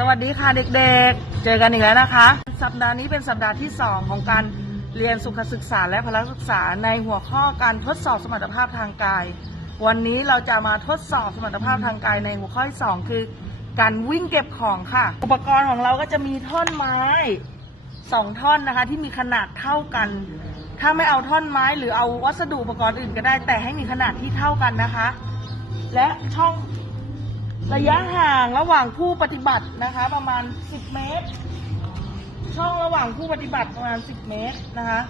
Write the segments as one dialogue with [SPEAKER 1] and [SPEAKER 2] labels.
[SPEAKER 1] สวัสดีค่ะเด็กๆ เจอกันอีกแล้วนะคะ สัปดาห์นี้เป็นสัปดาห์ที่ 2 ของการเรียนสุขศึกษาและพละศึกษาในหัวข้อการทดสอบสมรรถภาพทางกาย วันนี้เราจะมาทดสอบสมรรถภาพทางกายในหัวข้อที่2คือ การวิ่งเก็บของค่ะ อุปกรณ์ของเราก็จะมีท่อนไม้สองท่อนนะคะ ที่มีขนาดเท่ากัน ถ้าไม่เอาท่อนไม้หรือเอาวัสดุอุปกรณ์อื่นก็ได้แต่ให้มีขนาดที่เท่ากันนะคะ และช่อง ระยะห่างระหว่างผู้ปฏิบัตินะคะ ประมาณ 10 เมตร ช่องระหว่างผู้ปฏิบัติประมาณ 10 เมตรนะคะ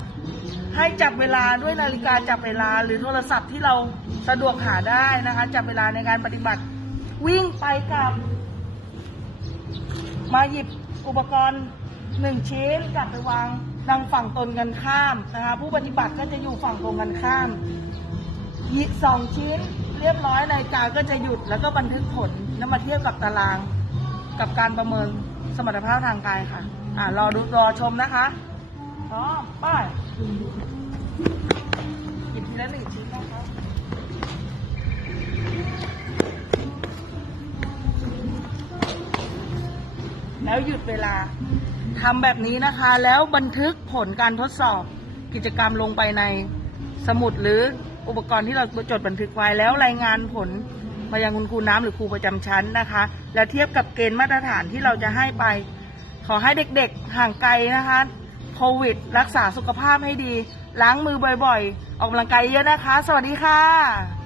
[SPEAKER 1] ให้จับเวลาด้วยนาฬิกาจับเวลาหรือโทรศัพท์ที่เราสะดวกหาได้นะคะ จับเวลาในการปฏิบัติ วิ่งไปกลับ มาหยิบอุปกรณ์หนึ่งชิ้นกลับไปวางดังฝั่งตนกันข้ามนะคะ ผู้ปฏิบัติก็จะอยู่ฝั่งตรงกันข้ามหยิบสองชิ้น เรียบร้อยนาฬิกาก็จะหยุดแล้วก็บันทึกผลแล้วมาเทียบกับตาราง กับการประเมินสมรรถภาพทางกายค่ะ อ่ารอดูรอชมนะคะพร้อมไป้ายหยิบทีละหนึ่งชิ้นนะคะแล้วหยุดเวลาทำแบบนี้นะคะ แล้วบันทึกผลการทดสอบกิจกรรมลงไปในสมุดหรือ อุปกรณ์ที่เราจดบันทึกไว้แล้วรายงานผลมายังคุณครูน้ำหรือครูประจำชั้นนะคะ แล้วเทียบกับเกณฑ์มาตรฐานที่เราจะให้ไป ขอให้เด็กๆห่างไกลนะคะโควิด รักษาสุขภาพให้ดี ล้างมือบ่อยๆ ออกกำลังกายเยอะนะคะ สวัสดีค่ะ